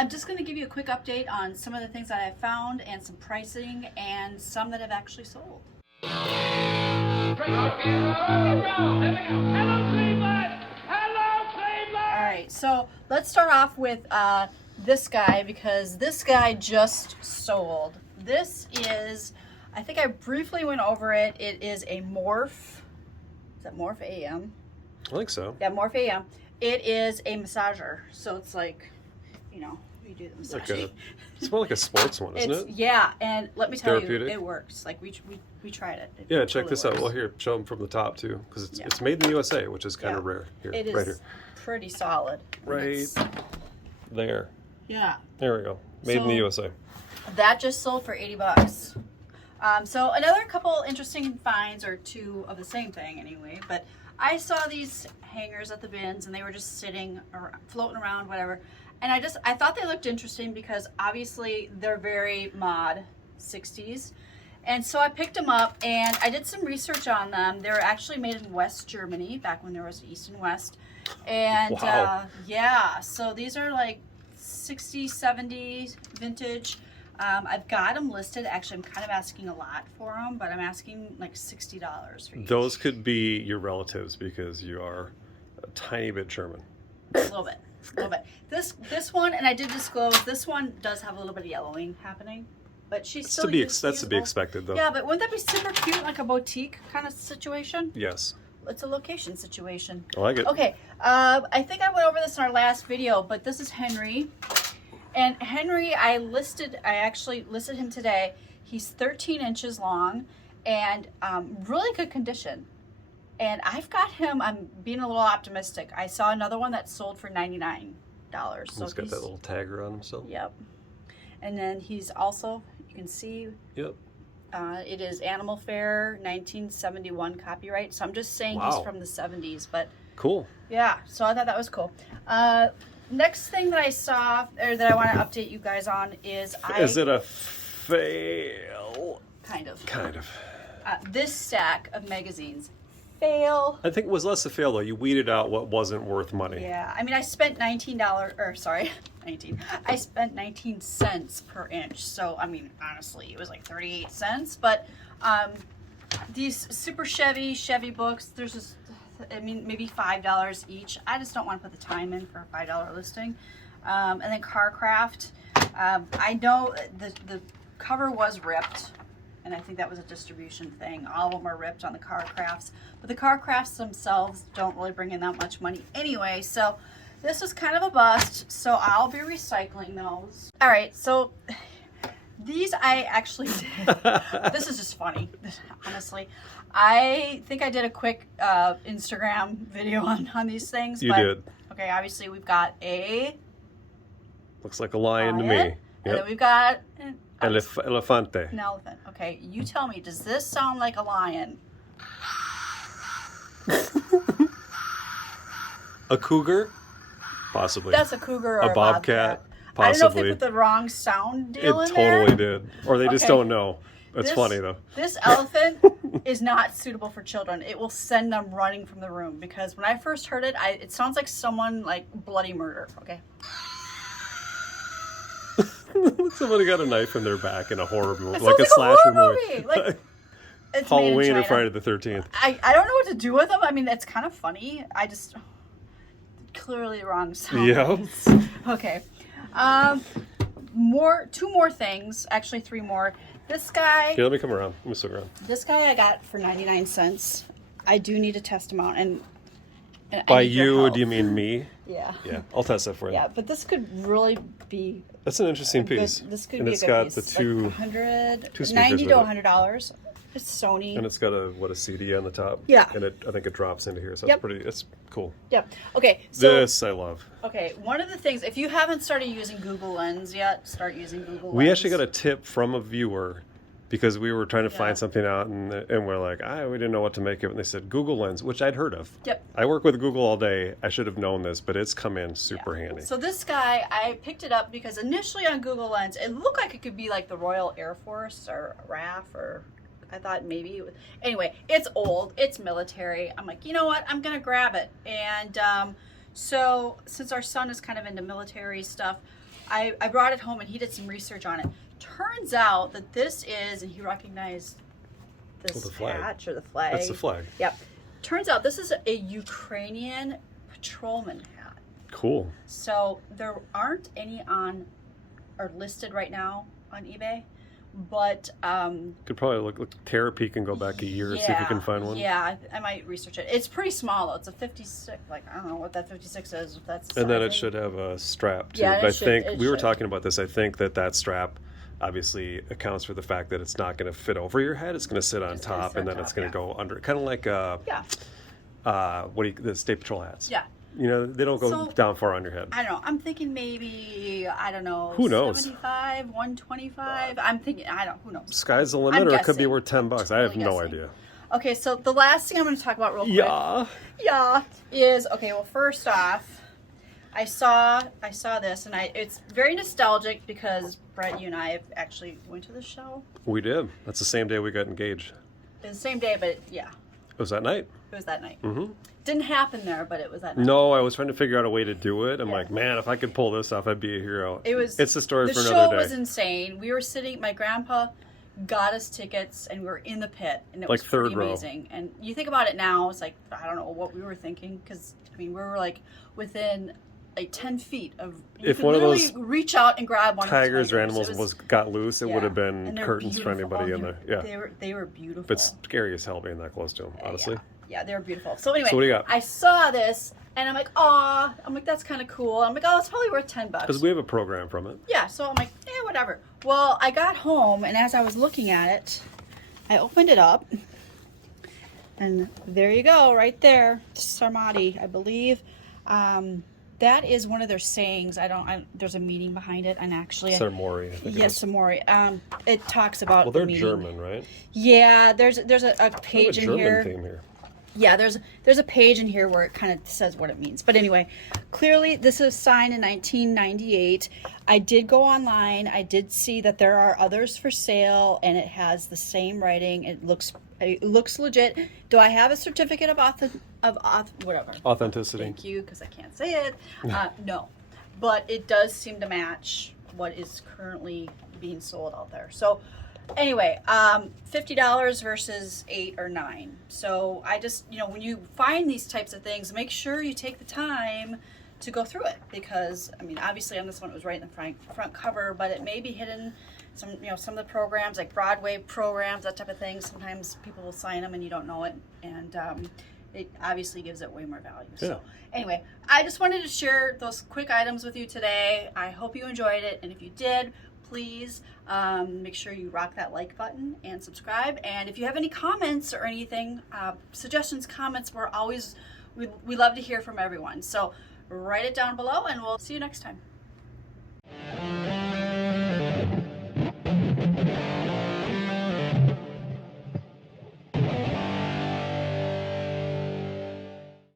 I'm just going to give you a quick update on some of the things that I've found and some pricing and some that have actually sold. Hello, Cleveland! Hello, Cleveland! All right, so let's start off with this guy because this guy just sold. This is, I think I briefly went over it. It is a Morph. Is that Morph AM? I think so. Yeah, Morph AM. It is a massager, so it's like, you know, you do the massaging. It's more like a sports one, isn't it? Yeah, and let me tell you, Therapeutic? it works. Like we tried it. Yeah, check this out. Well, here, show them from the top too, because it's made in the USA, which is kind of rare. Here, it is right here, pretty solid. right there. Yeah. There we go. Made in the USA. That just sold for $80. So another couple interesting finds, or two of the same thing anyway, but I saw these hangers at the bins and they were just sitting or floating around, whatever. And I thought they looked interesting because obviously they're very mod 60s. And so I picked them up and I did some research on them. They were actually made in West Germany, back when there was East and West. And yeah, so these are like 60s, 70s vintage. I've got them listed. Actually, I'm kind of asking a lot for them, but I'm asking like $60 for each. Those could be your relatives because you are a tiny bit German. A little bit. This one, and I did disclose, this one does have a little bit of yellowing happening, but she's That's still to be usable. expected, though. Yeah, but wouldn't that be super cute, like a boutique kind of situation? Yes. It's a location situation. I like it. Okay, I think I went over this in our last video, but this is Henry. And Henry, I actually listed him today. He's 13 inches long and really good condition. And I've got him, I'm being a little optimistic. I saw another one that sold for $99. So He's got that little tagger on him still. Yep. And then he's also, you can see, Yep. it is Animal Fair 1971 copyright. So I'm just saying he's from the 70s, but cool. Yeah, so I thought that was cool. Next thing that I saw, or that I want to update you guys on is Is it a fail? Kind of. Kind of. This stack of magazines. Fail. I think it was less a fail, though. You weeded out what wasn't worth money. Yeah, I mean, I spent $19, or sorry, 19. I spent 19 cents per inch. So, I mean, honestly, it was like 38 cents. But these super Chevy books, there's just, I mean, maybe $5 each. I just don't want to put the time in for a $5 listing. And then Carcraft. I know the cover was ripped, and I think that was a distribution thing. All of them are ripped on the Carcrafts, but the Carcrafts themselves don't really bring in that much money anyway. So this was kind of a bust. So I'll be recycling those. All right, so these I actually did. This is just funny, honestly. I think I did a quick Instagram video on these things. You did. Okay, obviously we've got Looks like a lion to me. And then we've got Elefante. an elephant. Okay, you tell me, does this sound like a lion? A cougar? Possibly. That's a cougar or a bobcat. Possibly. I don't know if they put the wrong sound deal in there. It totally did. Or they just don't know. It's funny, though. This elephant is not suitable for children. It will send them running from the room because when I first heard it, it sounds like someone like bloody murder. Okay. Somebody got a knife in their back in a horror movie, It like a sounds like slasher horror movie. Like, it's Halloween made in or China. Friday the 13th. I don't know what to do with them. I mean, it's kind of funny. I just clearly wrong sound. Yep. Okay. Two more things. Actually, three more. This guy. Here, let me come around. Let me swing around. This guy I got for 99 cents. I do need to test him out, and by you, do you mean me? Yeah. Yeah, I'll test that for you. Yeah, but this could really be. That's an interesting piece. This could and be it's a good got piece. the two, like 100, two speakers 90 to with it. $100. It's Sony. And it's got a CD on the top. Yeah. And I think it drops into here, so Yep. it's cool. Yep. Okay. So This I love. okay, one of the things, if you haven't started using Google Lens yet, start using Google Lens. We actually got a tip from a viewer because we were trying to find something out, and we're like, we didn't know what to make of it. And they said Google Lens, which I'd heard of. Yep. I work with Google all day. I should have known this, but it's come in super handy. So this guy, I picked it up because initially on Google Lens, it looked like it could be like the Royal Air Force or RAF, or I thought maybe it was. Anyway, it's old, it's military. I'm like, you know what? I'm going to grab it. And so since our son is kind of into military stuff, I brought it home and he did some research on it. Turns out that this is, and he recognized this the flag. patch or the flag. That's the flag. Yep. Turns out this is a Ukrainian patrolman hat. Cool. So there aren't any on or listed right now on eBay, but Could probably look tear a peek and go back a year and see if you can find one. Yeah, I might research it. It's pretty small though. It's a 56. Like I don't know what that 56 is. If that's And then it sizing. should have a strap too. Yeah, But it I should- think it we were should. talking about this. I think that strap obviously accounts for the fact that it's not going to fit over your head. It's going to sit on It's gonna top, sit and on then it's top, going to yeah. go under. Kind of like the State Patrol hats. Yeah. You know, they don't go So- down far on your head. I don't know. I'm thinking maybe I don't know. Who knows? 75, 125. I'm thinking Who knows? Sky's the limit, I'm or it could be guessing. worth $10. I have Really no guessing. idea. Okay, so the last thing I'm going to talk about real quick. Yeah. Is okay. Well, first off, I saw this, and it's very nostalgic because Brett, you and I have actually went to the show. We did. That's the same day we got engaged. It's the same day, but yeah, It was that night. it was that night. Mm-hmm. Didn't happen there, but it was that night. No, I was trying to figure out a way to do it. I'm Yeah. like, man, if I could pull this off, I'd be a hero. It's a story the for show another day. was insane. We were sitting. My grandpa got us tickets, and we were in the pit, and it Like was pretty third row. amazing. And you think about it now, it's like I don't know what we were thinking because I mean we were like within like 10 feet of. You If could one of literally those reach out and grab one Tigers of or the animals got loose, it yeah. would have And been they're curtains for beautiful. anybody Oh, in there. Yeah. They were beautiful. But scary as hell being that close to them, honestly. Yeah, they were beautiful. So anyway, So what do you got? I saw this and I'm like, aw. I'm like, that's kind of cool. I'm like, oh, it's probably worth $10. Because we have a program from it. Yeah, so I'm like, whatever. Well, I got home, and as I was looking at it, I opened it up, and there you go, right there, Sarmati, I believe. That is one of their sayings. There's a meaning behind it, and actually, Sarmori, I think. yes, Samori. It talks about Well, the they're meaning. German, right? Yeah, there's a They have a page in German here. theme here. Yeah, there's a page in here where it kind of says what it means. But anyway, clearly this was signed in 1998. I did go online. I did see that there are others for sale, and it has the same writing. It looks legit. Do I have a certificate of whatever? Authenticity. Thank you, because I can't say it. No, but it does seem to match what is currently being sold out there. So. Anyway, $50 versus $8 or $9. So I just, when you find these types of things, make sure you take the time to go through it because, I mean, obviously on this one it was right in the front cover, but it may be hidden. Some of the programs like Broadway programs, that type of thing. Sometimes people will sign them and you don't know it, and it obviously gives it way more value. Yeah. So anyway, I just wanted to share those quick items with you today. I hope you enjoyed it, and if you did, please make sure you rock that like button and subscribe. And if you have any comments or anything, suggestions, comments, we love to hear from everyone. So write it down below, and we'll see you next time.